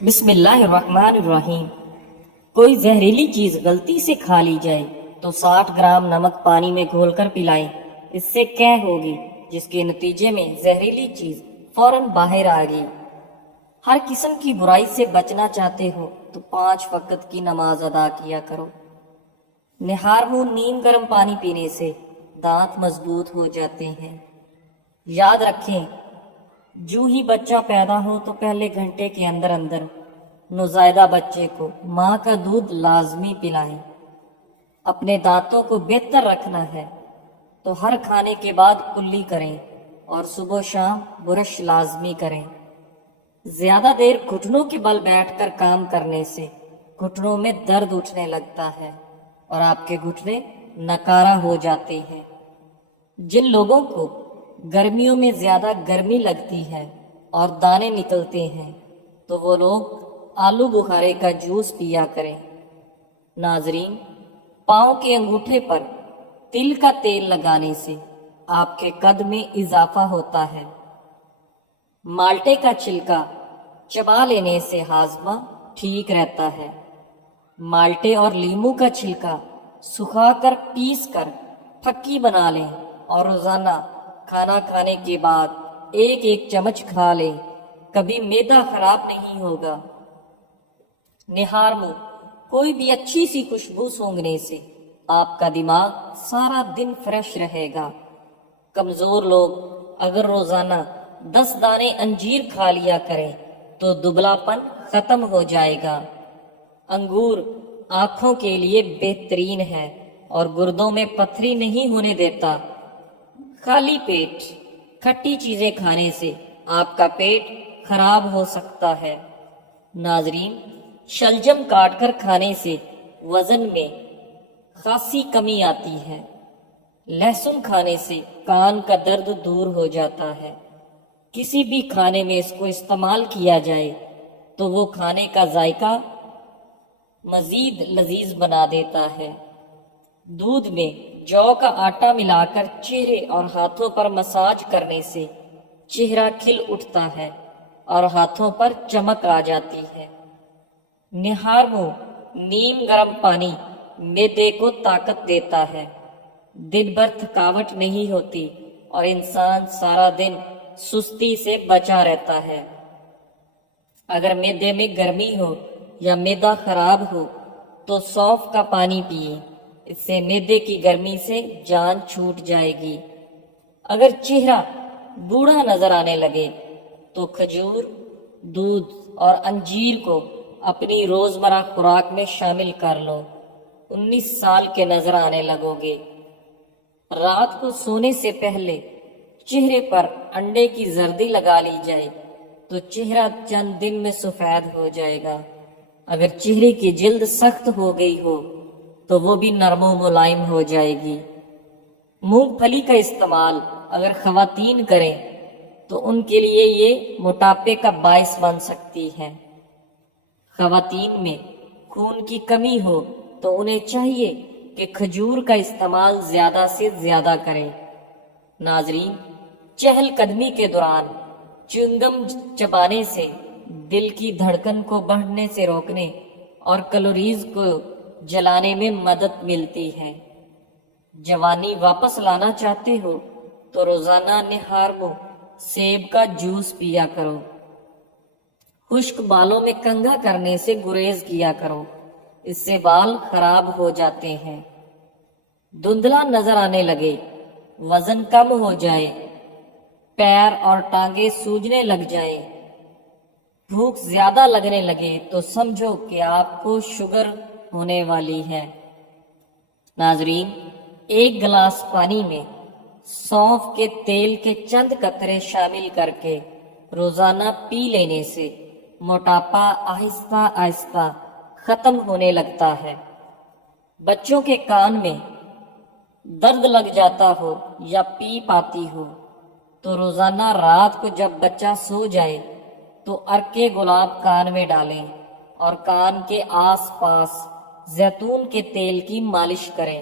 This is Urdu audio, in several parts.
بسم اللہ الرحمن الرحیم۔ کوئی زہریلی چیز غلطی سے کھا لی جائے تو 60 گرام نمک پانی میں گھول کر پلائیں۔ اس سے قے ہوگی جس کے نتیجے میں زہریلی چیز فوراً باہر آئے گی۔ ہر قسم کی برائی سے بچنا چاہتے ہو تو 5 وقت کی نماز ادا کیا کرو۔ نہار منہ نیم گرم پانی پینے سے دانت مضبوط ہو جاتے ہیں۔ یاد رکھیں، جو ہی بچہ پیدا ہو تو پہلے گھنٹے کے اندر اندر نوزائیدہ بچے کو ماں کا دودھ لازمی پلائیں۔ اپنے دانتوں کو بہتر رکھنا ہے تو ہر کھانے کے بعد کلی کریں اور صبح و شام برش لازمی کریں۔ زیادہ دیر گھٹنوں کے بل بیٹھ کر کام کرنے سے گھٹنوں میں درد اٹھنے لگتا ہے اور آپ کے گھٹنے نکارہ ہو جاتے ہیں۔ جن لوگوں کو گرمیوں میں زیادہ گرمی لگتی ہے اور دانے نکلتے ہیں تو وہ لوگ آلو بخارے کا جوس پیا کریں۔ ناظرین، پاؤں کے انگوٹھے پر تل کا تیل لگانے سے آپ کے قد میں اضافہ ہوتا ہے۔ مالٹے کا چھلکا چبا لینے سے ہاضمہ ٹھیک رہتا ہے۔ مالٹے اور لیموں کا چھلکا سکھا کر پیس کر پھکی بنا لیں اور روزانہ کھانا کھانے کے بعد 1 چمچ کھا لیں۔ کبھی معدہ خراب نہیں ہوگا۔ نہار منہ کوئی بھی اچھی سی خوشبو سونگھنے سے آپ کا دماغ سارا دن فریش رہے گا۔ کمزور لوگ اگر روزانہ 10 دانے انجیر کھا لیا کریں تو دبلا پن ختم ہو جائے گا۔ انگور آنکھوں کے لیے بہترین ہے اور گردوں میں پتھری نہیں ہونے دیتا۔ خالی پیٹ کھٹی چیزیں کھانے سے آپ کا پیٹ خراب ہو سکتا ہے۔ ناظرین، شلجم کاٹ کر کھانے سے وزن میں خاصی کمی آتی ہے۔ لہسن کھانے سے کان کا درد دور ہو جاتا ہے۔ کسی بھی کھانے میں اس کو استعمال کیا جائے تو وہ کھانے کا ذائقہ مزید لذیذ بنا دیتا ہے۔ دودھ میں جو کا آٹا ملا کر چہرے اور ہاتھوں پر مساج کرنے سے چہرہ کھل اٹھتا ہے اور ہاتھوں پر چمک آ جاتی ہے۔ نہار منہ نیم گرم پانی معدے کو طاقت دیتا ہے۔ دن بھر تھکاوٹ نہیں ہوتی اور انسان سارا دن سستی سے بچا رہتا ہے۔ اگر معدے میں گرمی ہو یا معدہ خراب ہو تو سونف کا پانی پیئے۔ اس سے معدے کی گرمی سے جان چھوٹ جائے گی۔ اگر چہرہ بوڑھا نظر آنے لگے تو کھجور، دودھ اور انجیر کو اپنی روزمرہ خوراک میں شامل کر لو۔ 19 سال کے نظر آنے لگو گے۔ رات کو سونے سے پہلے چہرے پر انڈے کی زردی لگا لی جائے تو چہرہ چند دن میں سفید ہو جائے گا۔ اگر چہرے کی جلد سخت ہو گئی ہو تو وہ بھی نرم و ملائم ہو جائے گی۔ مونگ پھلی کا استعمال اگر خواتین کریں تو ان کے لیے یہ موٹاپے کا باعث بن سکتی ہے۔ خواتین میں خون کی کمی ہو تو انہیں چاہیے کہ کھجور کا استعمال زیادہ سے زیادہ کریں۔ ناظرین، چہل قدمی کے دوران چنگم چبانے سے دل کی دھڑکن کو بڑھنے سے روکنے اور کیلوریز کو جلانے میں مدد ملتی ہے۔ جوانی واپس لانا چاہتے ہو تو روزانہ نہار منہ سیب کا جوس پیا کرو۔ خشک بالوں میں کنگھا کرنے سے گریز کیا کرو، اس سے بال خراب ہو جاتے ہیں۔ دھندلا نظر آنے لگے، وزن کم ہو جائے، پیر اور ٹانگیں سوجنے لگ جائیں، بھوک زیادہ لگنے لگے تو سمجھو کہ آپ کو شوگر ہونے والی ہے۔ ناظرین، 1 گلاس پانی میں سونف کے تیل کے چند قطرے شامل کر کے روزانہ پی لینے سے موٹاپا آہستہ آہستہ ختم ہونے لگتا ہے۔ بچوں کے کان میں درد لگ جاتا ہو یا پیپ آتی ہو تو روزانہ رات کو جب بچہ سو جائے تو عرق گلاب کان میں ڈالیں اور کان کے آس پاس زیتون کے تیل کی مالش کریں۔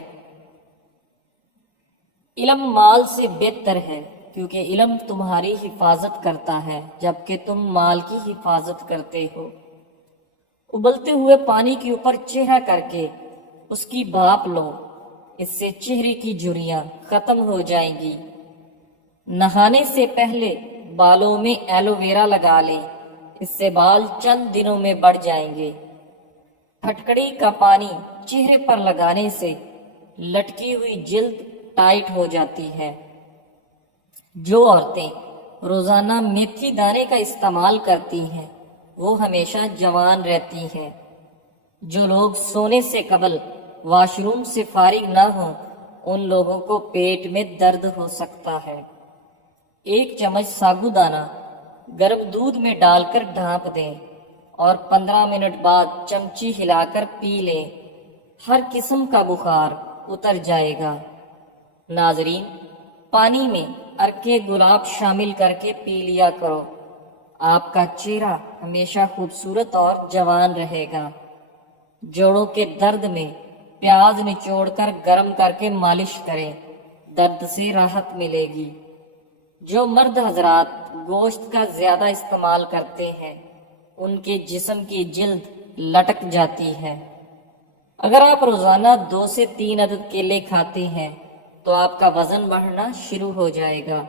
علم مال سے بہتر ہے کیونکہ علم تمہاری حفاظت کرتا ہے جبکہ تم مال کی حفاظت کرتے ہو۔ ابلتے ہوئے پانی کے اوپر چہرہ کر کے اس کی بھاپ لو، اس سے چہرے کی جھریاں ختم ہو جائیں گی۔ نہانے سے پہلے بالوں میں ایلو ویرا لگا لیں، اس سے بال چند دنوں میں بڑھ جائیں گے۔ پھٹکڑی کا پانی چہرے پر لگانے سے لٹکی ہوئی جلد ٹائٹ ہو جاتی ہے۔ جو عورتیں روزانہ میتھی دانے کا استعمال کرتی ہیں وہ ہمیشہ جوان رہتی ہیں۔ جو لوگ سونے سے قبل واش روم سے فارغ نہ ہوں ان لوگوں کو پیٹ میں درد ہو سکتا ہے۔ 1 چمچ ساگو دانہ گرم دودھ میں ڈال کر ڈھانپ دیں اور 15 منٹ بعد چمچی ہلا کر پی لیں، ہر قسم کا بخار اتر جائے گا۔ ناظرین، پانی میں عرق گلاب شامل کر کے پی لیا کرو، آپ کا چہرہ ہمیشہ خوبصورت اور جوان رہے گا۔ جوڑوں کے درد میں پیاز نچوڑ کر گرم کر کے مالش کریں، درد سے راحت ملے گی۔ جو مرد حضرات گوشت کا زیادہ استعمال کرتے ہیں ان کے جسم کی جلد لٹک جاتی ہے۔ اگر آپ روزانہ 2 سے 3 عدد کیلے کھاتے ہیں تو آپ کا وزن بڑھنا شروع ہو جائے گا۔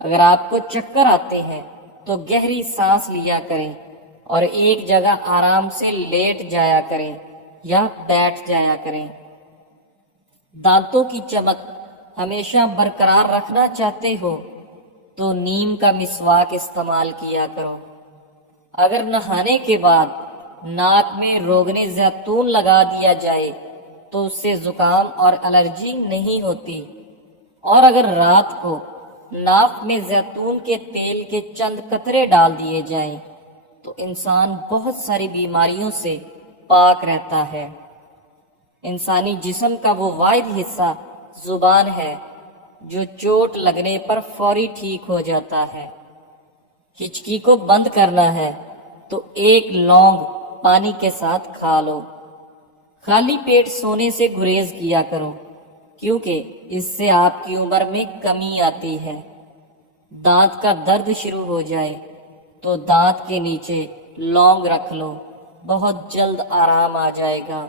اگر آپ کو چکر آتے ہیں تو گہری سانس لیا کریں اور ایک جگہ آرام سے لیٹ جایا کریں یا بیٹھ جایا کریں۔ دانتوں کی چمک ہمیشہ برقرار رکھنا چاہتے ہو تو نیم کا مسواک استعمال کیا کرو۔ اگر نہانے کے بعد ناک میں روغن زیتون لگا دیا جائے تو اس سے زکام اور الرجی نہیں ہوتی، اور اگر رات کو ناک میں زیتون کے تیل کے چند قطرے ڈال دیے جائیں تو انسان بہت ساری بیماریوں سے پاک رہتا ہے۔ انسانی جسم کا وہ واحد حصہ زبان ہے جو چوٹ لگنے پر فوری ٹھیک ہو جاتا ہے۔ ہچکی کو بند کرنا ہے تو 1 لونگ پانی کے ساتھ کھا لو۔ خالی پیٹ سونے سے گریز کیا کرو کیونکہ اس سے آپ کی عمر میں کمی آتی ہے۔ دانت کا درد شروع ہو جائے تو دانت کے نیچے لونگ رکھ لو، بہت جلد آرام آ جائے گا۔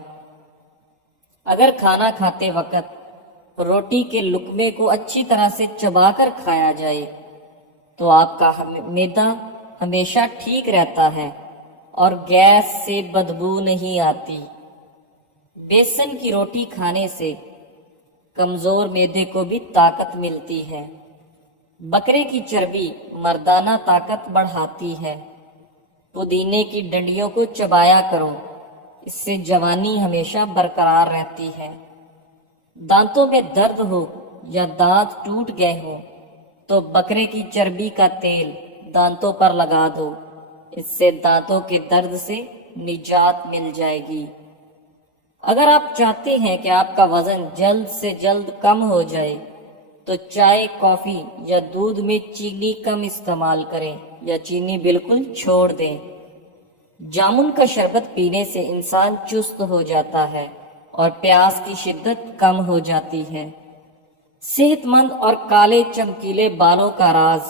اگر کھانا کھاتے وقت روٹی کے لقمے کو اچھی طرح سے چبا کر کھایا جائے تو آپ کا معدہ ہمیشہ ٹھیک رہتا ہے اور گیس سے بدبو نہیں آتی۔ بیسن کی روٹی کھانے سے کمزور معدے کو بھی طاقت ملتی ہے۔ بکرے کی چربی مردانہ طاقت بڑھاتی ہے۔ پودینے کی ڈنڈیوں کو چبایا کرو، اس سے جوانی ہمیشہ برقرار رہتی ہے۔ دانتوں میں درد ہو یا دانت ٹوٹ گئے ہوں تو بکرے کی چربی کا تیل دانتوں پر لگا دو، اس سے دانتوں کے درد سے نجات مل جائے گی۔ اگر آپ چاہتے ہیں کہ آپ کا وزن جلد سے جلد کم ہو جائے تو چائے، کافی یا دودھ میں چینی کم استعمال کریں یا چینی بالکل چھوڑ دیں۔ جامن کا شربت پینے سے انسان چست ہو جاتا ہے اور پیاس کی شدت کم ہو جاتی ہے۔ صحت مند اور کالے چمکیلے بالوں کا راز: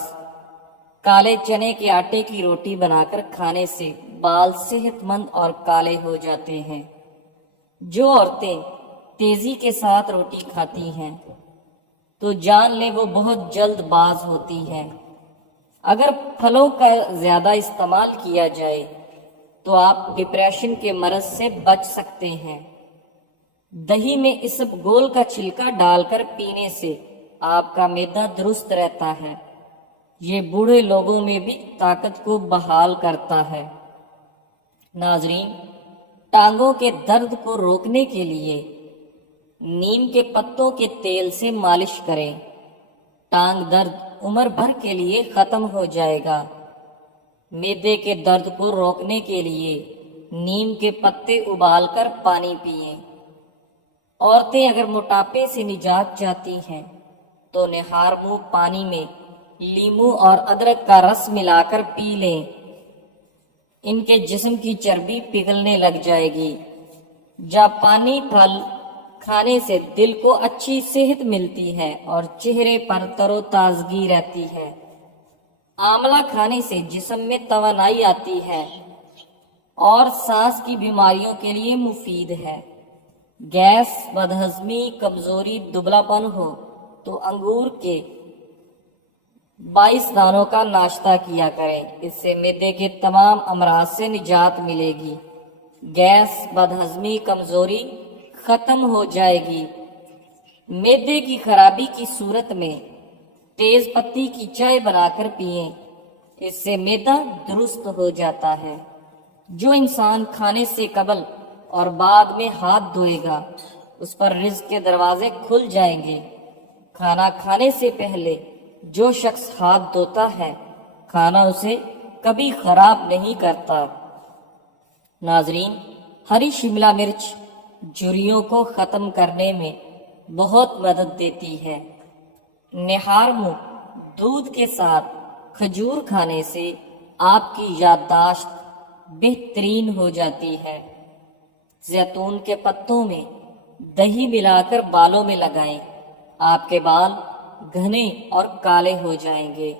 کالے چنے کے آٹے کی روٹی بنا کر کھانے سے بال صحت مند اور کالے ہو جاتے ہیں۔ جو عورتیں تیزی کے ساتھ روٹی کھاتی ہیں تو جان لیں وہ بہت جلد باز ہوتی ہیں۔ اگر پھلوں کا زیادہ استعمال کیا جائے تو آپ ڈپریشن کے مرض سے بچ سکتے ہیں۔ دہی میں اسبگول کا چھلکا ڈال کر پینے سے آپ کا معدہ درست رہتا ہے۔ یہ بوڑھے لوگوں میں بھی طاقت کو بحال کرتا ہے۔ ناظرین، ٹانگوں کے درد کو روکنے کے لیے نیم کے پتوں کے تیل سے مالش کریں، ٹانگ درد عمر بھر کے لیے ختم ہو جائے گا۔ معدے کے درد کو روکنے کے لیے نیم کے پتے ابال کر پانی پئیں۔ عورتیں اگر موٹاپے سے نجات چاہتی ہیں تو نہار منہ پانی میں لیموں اور ادرک کا رس ملا کر پی لیں، ان کے جسم کی چربی پگھلنے لگ جائے گی۔ جاپانی پھل کھانے سے دل کو اچھی صحت ملتی ہے اور چہرے پر تر و تازگی رہتی ہے۔ آملہ کھانے سے جسم میں توانائی آتی ہے۔ اور سانس کی بیماریوں کے لیے مفید ہے۔ گیس، بدہضمی، کمزوری، دبلا پن ہو تو انگور کے 22 دانوں کا ناشتہ کیا کریں، اس سے معدے کے تمام امراض سے نجات ملے گی۔ گیس، بدہضمی، کمزوری ختم ہو جائے گی۔ معدے کی خرابی کی صورت میں تیز پتی کی چائے بنا کر پئیں، اس سے معدہ درست ہو جاتا ہے۔ جو انسان کھانے سے قبل اور بعد میں ہاتھ دھوئے گا اس پر رزق کے دروازے کھل جائیں گے۔ کھانا کھانے سے پہلے جو شخص ہاتھ دھوتا ہے کھانا اسے کبھی خراب نہیں کرتا۔ ناظرین، ہری شملہ مرچ جھریوں کو ختم کرنے میں بہت مدد دیتی ہے۔ نہار منہ دودھ کے ساتھ کھجور کھانے سے آپ کی یادداشت بہترین ہو جاتی ہے۔ زیتون کے پتوں میں دہی ملا کر بالوں میں لگائیں، آپ کے بال گھنے اور کالے ہو جائیں گے۔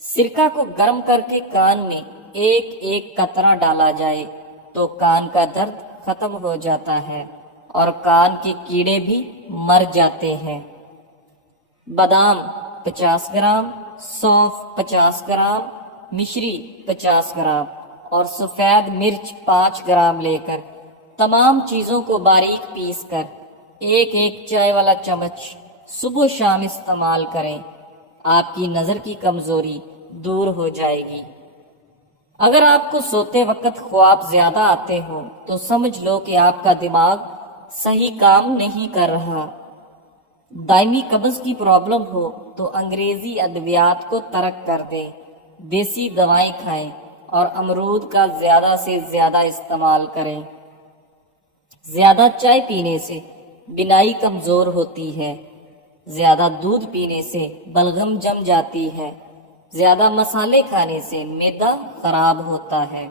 سرکہ کو گرم کر کے کان میں ایک ایک قطرہ ڈالا جائے تو کان کا درد ختم ہو جاتا ہے اور کان کے کیڑے بھی مر جاتے ہیں۔ بادام 50 گرام، سونف 50 گرام، مشری 50 گرام اور سفید مرچ 5 گرام لے کر تمام چیزوں کو باریک پیس کر ایک ایک چائے والا چمچ صبح و شام استعمال کریں، آپ کی نظر کی کمزوری دور ہو جائے گی۔ اگر آپ کو سوتے وقت خواب زیادہ آتے ہوں تو سمجھ لو کہ آپ کا دماغ صحیح کام نہیں کر رہا۔ دائمی قبض کی پرابلم ہو تو انگریزی ادویات کو ترک کر دیں، دیسی دوائیں کھائیں اور امرود کا زیادہ سے زیادہ استعمال کریں۔ زیادہ چائے پینے سے بینائی کمزور ہوتی ہے، زیادہ دودھ پینے سے بلغم جم جاتی ہے، زیادہ مسالے کھانے سے معدہ خراب ہوتا ہے۔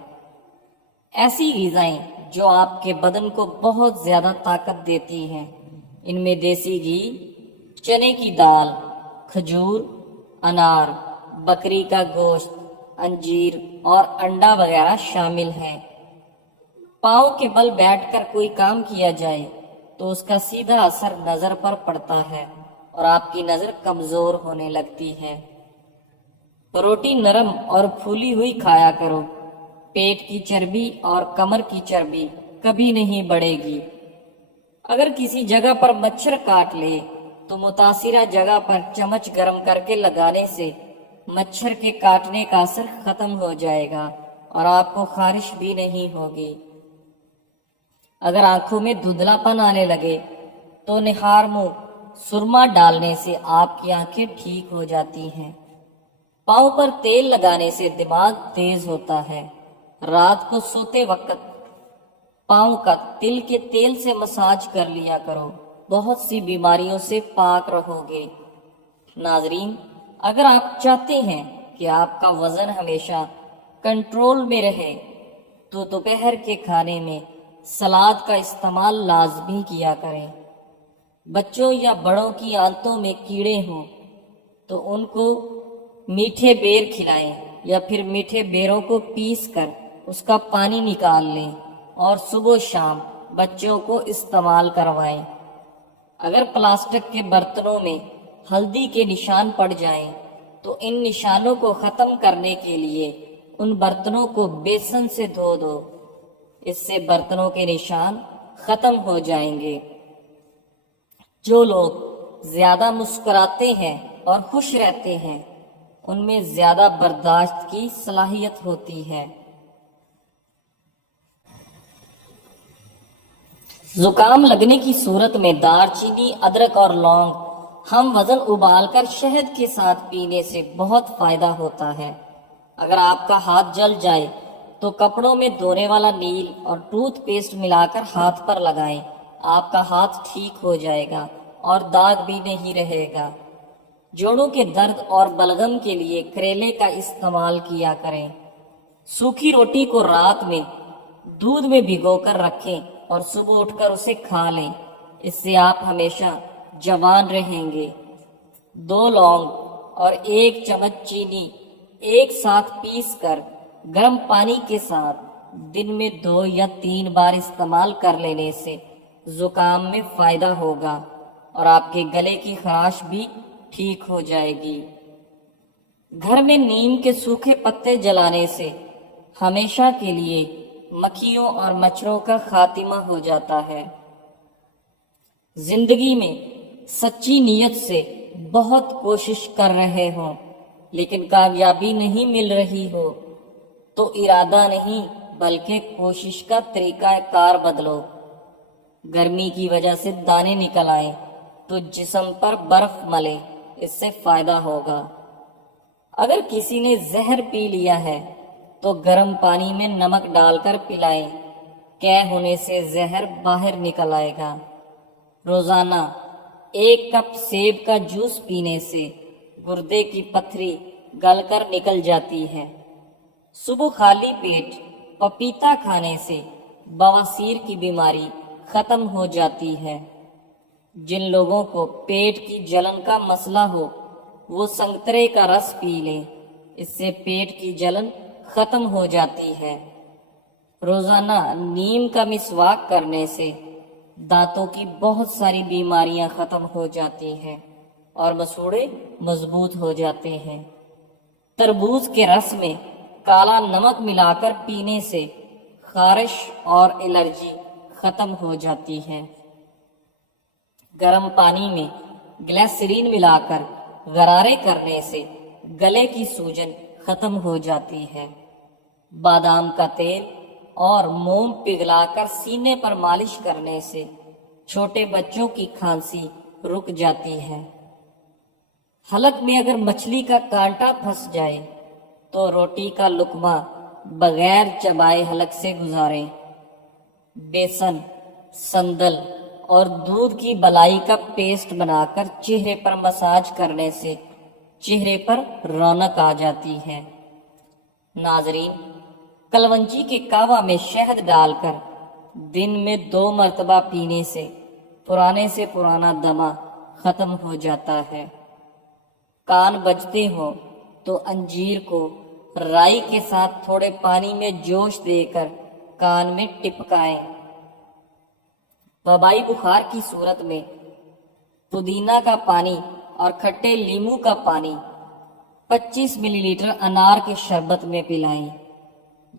ایسی غذائیں جو آپ کے بدن کو بہت زیادہ طاقت دیتی ہیں، ان میں دیسی گھی، چنے کی دال، کھجور، انار، بکری کا گوشت، انجیر اور انڈا وغیرہ شامل ہیں۔ پاؤں کے بل بیٹھ کر کوئی کام کیا جائے تو اس کا سیدھا اثر نظر پر پڑتا ہے اور آپ کی نظر کمزور ہونے لگتی ہے۔ روٹی نرم اور پھولی ہوئی کھایا کرو، پیٹ کی چربی اور کمر کی چربی کبھی نہیں بڑھے گی۔ اگر کسی جگہ پر مچھر کاٹ لے تو متاثرہ جگہ پر چمچ گرم کر کے لگانے سے مچھر کے کاٹنے کا اثر ختم ہو جائے گا اور آپ کو خارش بھی نہیں ہوگی۔ اگر آنکھوں میں دھندلا پن آنے لگے تو نہار منہ سرما ڈالنے سے آپ کی آنکھیں ٹھیک ہو جاتی ہیں۔ پاؤں پر تیل لگانے سے دماغ تیز ہوتا ہے۔ رات کو سوتے وقت پاؤں کا تل کے تیل سے مساج کر لیا کرو، بہت سی بیماریوں سے پاک رہو گے۔ ناظرین، اگر آپ چاہتے ہیں کہ آپ کا وزن ہمیشہ کنٹرول میں رہے تو دوپہر کے کھانے میں سلاد کا استعمال لازمی کیا کریں۔ بچوں یا بڑوں کی آنتوں میں کیڑے ہوں تو ان کو میٹھے بیر کھلائیں یا پھر میٹھے بیروں کو پیس کر اس کا پانی نکال لیں اور صبح و شام بچوں کو استعمال کروائیں۔ اگر پلاسٹک کے برتنوں میں ہلدی کے نشان پڑ جائیں تو ان نشانوں کو ختم کرنے کے لیے ان برتنوں کو بیسن سے دھو دو، اس سے برتنوں کے نشان ختم ہو جائیں گے۔ جو لوگ زیادہ مسکراتے ہیں اور خوش رہتے ہیں ان میں زیادہ برداشت کی صلاحیت ہوتی ہے۔ زکام لگنے کی صورت میں دار چینی، ادرک اور لونگ ہم وزن ابال کر شہد کے ساتھ پینے سے بہت فائدہ ہوتا ہے۔ اگر آپ کا ہاتھ جل جائے تو کپڑوں میں دھونے والا نیل اور ٹوتھ پیسٹ ملا کر ہاتھ پر لگائیں، آپ کا ہاتھ ٹھیک ہو جائے گا اور داغ بھی نہیں رہے گا۔ جوڑوں کے درد اور بلغم کے لیے کریلے کا استعمال کیا کریں۔ سوکھی روٹی کو رات میں دودھ میں بھگو کر رکھیں اور صبح اٹھ کر اسے کھا لیں، اس سے آپ ہمیشہ جوان رہیں گے۔ 2 لونگ اور 1 چمچ چینی ایک ساتھ پیس کر گرم پانی کے ساتھ دن میں 2 یا 3 بار استعمال کر لینے سے زکام میں فائدہ ہوگا اور آپ کے گلے کی خراش بھی ٹھیک ہو جائے گی۔ گھر میں نیم کے سوکھے پتے جلانے سے ہمیشہ کے لیے مکھیوں اور مچھروں کا خاتمہ ہو جاتا ہے۔ زندگی میں سچی نیت سے بہت کوشش کر رہے ہوں لیکن کامیابی نہیں مل رہی ہو تو ارادہ نہیں بلکہ کوشش کا طریقہ کار بدلو۔ گرمی کی وجہ سے دانے نکل آئیں تو جسم پر برف ملے، اس سے فائدہ ہوگا۔ اگر کسی نے زہر پی لیا ہے تو گرم پانی میں نمک ڈال کر پلائیں، قے ہونے سے زہر باہر نکل آئے گا۔ روزانہ 1 کپ سیب کا جوس پینے سے گردے کی پتھری گل کر نکل جاتی ہے۔ صبح خالی پیٹ پپیتا کھانے سے بواسیر کی بیماری ختم ہو جاتی ہے۔ جن لوگوں کو پیٹ کی جلن کا مسئلہ ہو وہ سنترے کا رس پی لیں، اس سے پیٹ کی جلن ختم ہو جاتی ہے۔ روزانہ نیم کا مسواک کرنے سے دانتوں کی بہت ساری بیماریاں ختم ہو جاتی ہیں اور مسوڑے مضبوط ہو جاتے ہیں۔ تربوز کے رس میں کالا نمک ملا کر پینے سے خارش اور الرجی ختم ہو جاتی ہے۔ گرم پانی میں گلیسرین ملا کر غرارے کرنے سے گلے کی سوجن ختم ہو جاتی ہے۔ بادام کا تیل اور موم پگھلا کر سینے پر مالش کرنے سے چھوٹے بچوں کی کھانسی رک جاتی ہے۔ حلق میں اگر مچھلی کا کانٹا پھنس جائے تو روٹی کا لقمہ بغیر چبائے حلق سے گزاریں۔ بیسن، سندل اور دودھ کی بلائی کا پیسٹ بنا کر چہرے پر مساج کرنے سے چہرے پر رونق آ جاتی ہے۔ ناظرین، کلونجی کے کہوہ میں شہد ڈال کر دن میں 2 مرتبہ پینے سے پرانے سے پرانا دمہ ختم ہو جاتا ہے۔ کان بجتے ہوں تو انجیر کو رائی کے ساتھ تھوڑے پانی میں جوش دے کر کان میں ٹپکائیں۔ وبائی بخار کی صورت میں پودینہ کا پانی اور کھٹے لیموں کا پانی 25 ملی لیٹر انار کے شربت میں پلائیں۔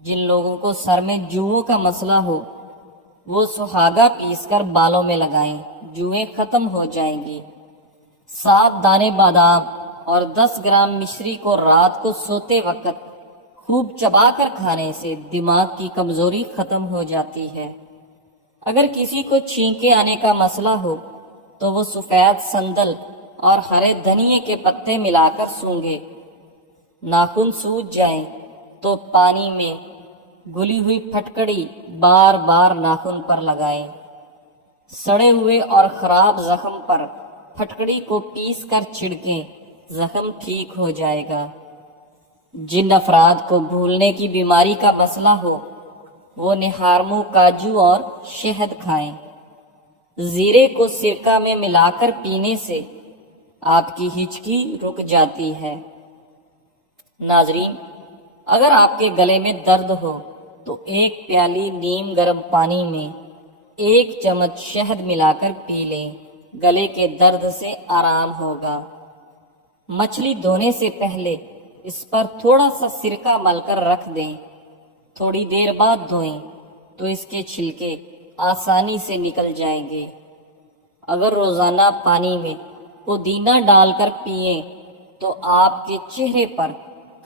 جن لوگوں کو سر میں جوؤں کا مسئلہ ہو وہ سہاگا پیس کر بالوں میں لگائیں، جوئیں ختم ہو جائیں گی۔ 7 دانے بادام اور 10 گرام مشری کو رات کو سوتے وقت خوب چبا کر کھانے سے دماغ کی کمزوری ختم ہو جاتی ہے۔ اگر کسی کو چھینکے آنے کا مسئلہ ہو تو وہ سفید سندل اور ہرے دھنیے کے پتے ملا کر سونگھے۔ ناخن سوج جائیں تو پانی میں گلی ہوئی پھٹکڑی بار بار ناخن پر لگائیں۔ سڑے ہوئے اور خراب زخم پر پھٹکڑی کو پیس کر چھڑکیں، زخم ٹھیک ہو جائے گا۔ جن افراد کو بھولنے کی بیماری کا مسئلہ ہو وہ نہارمو کاجو اور شہد کھائیں۔ زیرے کو سرکہ میں ملا کر پینے سے آپ کی ہچکی رک جاتی ہے۔ ناظرین، اگر آپ کے گلے میں درد ہو تو 1 پیالی نیم گرم پانی میں 1 چمچ شہد ملا کر پی لیں، گلے کے درد سے آرام ہوگا۔ مچھلی دھونے سے پہلے اس پر تھوڑا سا سرکہ مل کر رکھ دیں، تھوڑی دیر بعد دھوئیں تو اس کے چھلکے آسانی سے نکل جائیں گے۔ اگر روزانہ پانی میں پودینہ ڈال کر پئیں تو آپ کے چہرے پر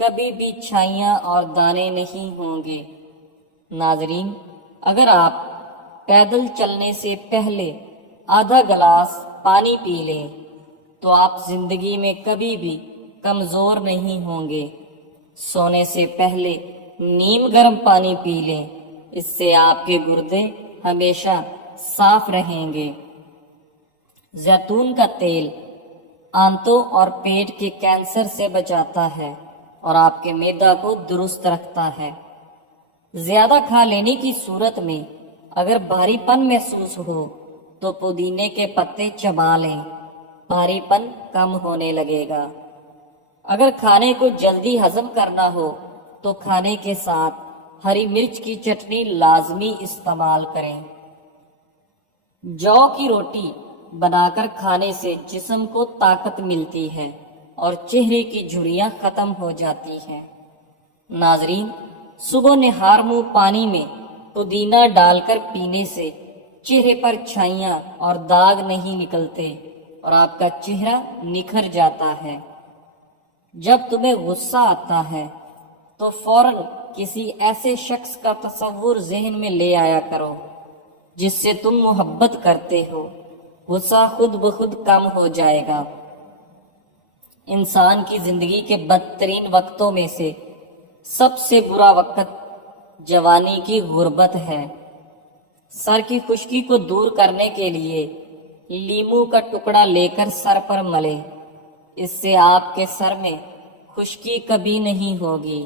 کبھی بھی چھائیاں اور دانے نہیں ہوں گے۔ ناظرین، اگر آپ پیدل چلنے سے پہلے آدھا گلاس پانی پی لیں تو آپ زندگی میں کبھی بھی کمزور نہیں ہوں گے۔ سونے سے پہلے نیم گرم پانی پی لیں، اس سے آپ کے گردے ہمیشہ صاف رہیں گے۔ زیتون کا تیل آنتوں اور پیٹ کے کینسر سے بچاتا ہے اور آپ کے معدہ کو درست رکھتا ہے۔ زیادہ کھا لینے کی صورت میں اگر بھاری پن محسوس ہو تو پودینے کے پتے چبا لیں، بھاری پن کم ہونے لگے گا۔ اگر کھانے کو جلدی ہضم کرنا ہو تو کھانے کے ساتھ ہری مرچ کی چٹنی لازمی استعمال کریں۔ جو کی روٹی بنا کر کھانے سے جسم کو طاقت ملتی ہے اور چہرے کی جھریاں ختم ہو جاتی ہیں۔ ناظرین، صبح نہار منہ پانی میں پودینہ ڈال کر پینے سے چہرے پر چھائیاں اور داغ نہیں نکلتے اور آپ کا چہرہ نکھر جاتا ہے۔ جب تمہیں غصہ آتا ہے تو فوراً کسی ایسے شخص کا تصور ذہن میں لے آیا کرو جس سے تم محبت کرتے ہو، غصہ خود بخود کم ہو جائے گا۔ انسان کی زندگی کے بدترین وقتوں میں سے سب سے برا وقت جوانی کی غربت ہے۔ سر کی خشکی کو دور کرنے کے لیے لیموں کا ٹکڑا لے کر سر پر ملے، اس سے آپ کے سر میں خشکی کبھی نہیں ہوگی۔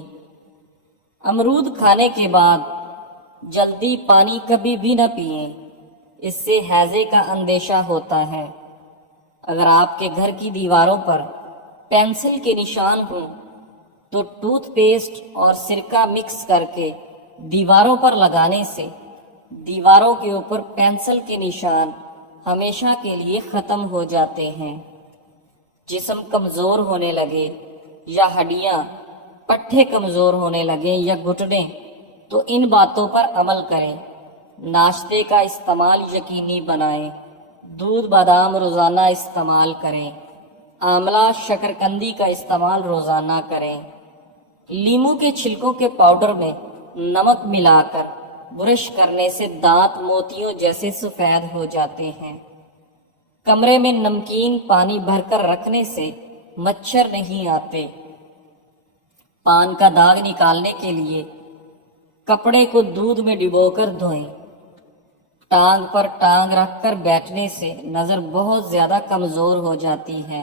امرود کھانے کے بعد جلدی پانی کبھی بھی نہ پئیں، اس سے ہیضے کا اندیشہ ہوتا ہے۔ اگر آپ کے گھر کی دیواروں پر پینسل کے نشان ہوں تو ٹوتھ پیسٹ اور سرکہ مکس کر کے دیواروں پر لگانے سے دیواروں کے اوپر پینسل کے نشان ہمیشہ کے لیے ختم ہو جاتے ہیں۔ جسم کمزور ہونے لگے یا ہڈیاں پٹھے کمزور ہونے لگے یا گھٹنے تو ان باتوں پر عمل کریں۔ ناشتے کا استعمال یقینی بنائیں۔ دودھ بادام روزانہ استعمال کریں۔ آملہ شکرکندی کا استعمال روزانہ کریں۔ لیموں کے چھلکوں کے پاؤڈر میں نمک ملا کر برش کرنے سے دانت موتیوں جیسے سفید ہو جاتے ہیں۔ کمرے میں نمکین پانی بھر کر رکھنے سے مچھر نہیں آتے۔ پان کا داغ نکالنے کے لیے کپڑے کو دودھ میں ڈبو کر دھوئیں۔ ٹانگ پر ٹانگ رکھ کر بیٹھنے سے نظر بہت زیادہ کمزور ہو جاتی ہے۔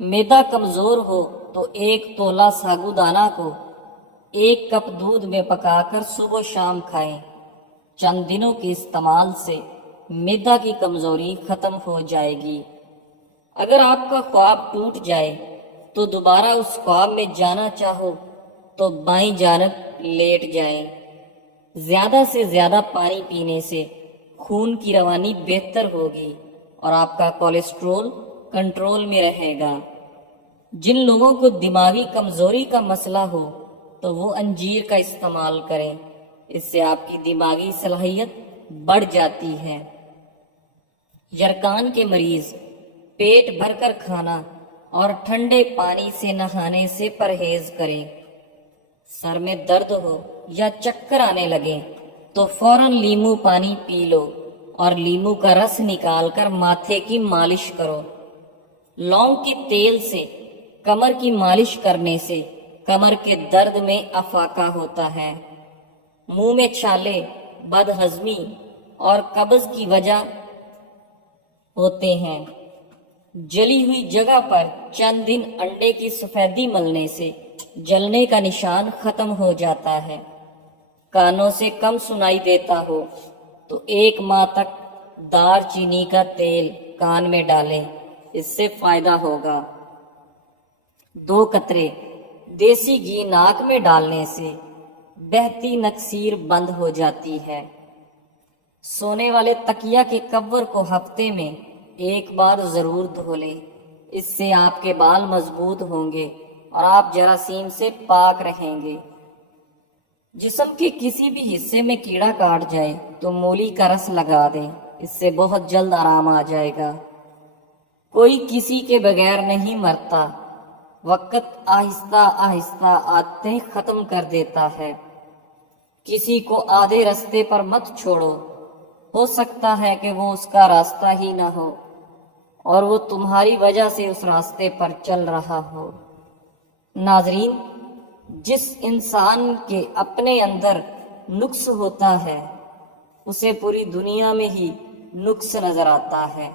معدہ کمزور ہو تو 1 تولہ ساگودانہ کو 1 کپ دودھ میں پکا کر صبح و شام کھائیں۔ چند دنوں کے استعمال سے معدہ کی کمزوری ختم ہو جائے گی۔ اگر آپ کا خواب ٹوٹ جائے تو دوبارہ اس خواب میں جانا چاہو تو بائیں جانب لیٹ جائیں۔ زیادہ سے زیادہ پانی پینے سے خون کی روانی بہتر ہوگی اور آپ کا کولیسٹرول کنٹرول میں رہے گا۔ جن لوگوں کو دماغی کمزوری کا مسئلہ ہو تو وہ انجیر کا استعمال کریں، اس سے آپ کی دماغی صلاحیت بڑھ جاتی ہے۔ یرقان کے مریض پیٹ بھر کر کھانا اور ٹھنڈے پانی سے نہانے سے پرہیز کریں۔ سر میں درد ہو یا چکر آنے لگے تو فوراً لیموں پانی پی لو اور لیموں کا رس نکال کر ماتھے کی مالش کرو۔ لونگ کے تیل سے کمر کی مالش کرنے سے کمر کے درد میں افاقہ ہوتا ہے۔ منہ میں چھالے بد ہضمی اور قبض کی وجہ ہوتے ہیں۔ جلی ہوئی جگہ پر چند دن انڈے کی سفیدی ملنے سے جلنے کا نشان ختم ہو جاتا ہے۔ کانوں سے کم سنائی دیتا ہو تو 1 ماہ تک دار چینی کا تیل کان میں ڈالیں، اس سے فائدہ ہوگا۔ 2 قطرے دیسی گھی ناک میں ڈالنے سے بہتی نکسیر بند ہو جاتی ہے۔ سونے والے تکیہ کے کور کو ہفتے میں 1 بار ضرور دھو لیں، اس سے آپ کے بال مضبوط ہوں گے اور آپ جراثیم سے پاک رہیں گے۔ جسم کے کسی بھی حصے میں کیڑا کاٹ جائے تو مولی کا رس لگا دیں، اس سے بہت جلد آرام آ جائے گا۔ کوئی کسی کے بغیر نہیں مرتا، وقت آہستہ آہستہ عادتیں ختم کر دیتا ہے۔ کسی کو آدھے راستے پر مت چھوڑو، ہو سکتا ہے کہ وہ اس کا راستہ ہی نہ ہو اور وہ تمہاری وجہ سے اس راستے پر چل رہا ہو۔ ناظرین، جس انسان کے اپنے اندر نقص ہوتا ہے اسے پوری دنیا میں ہی نقص نظر آتا ہے۔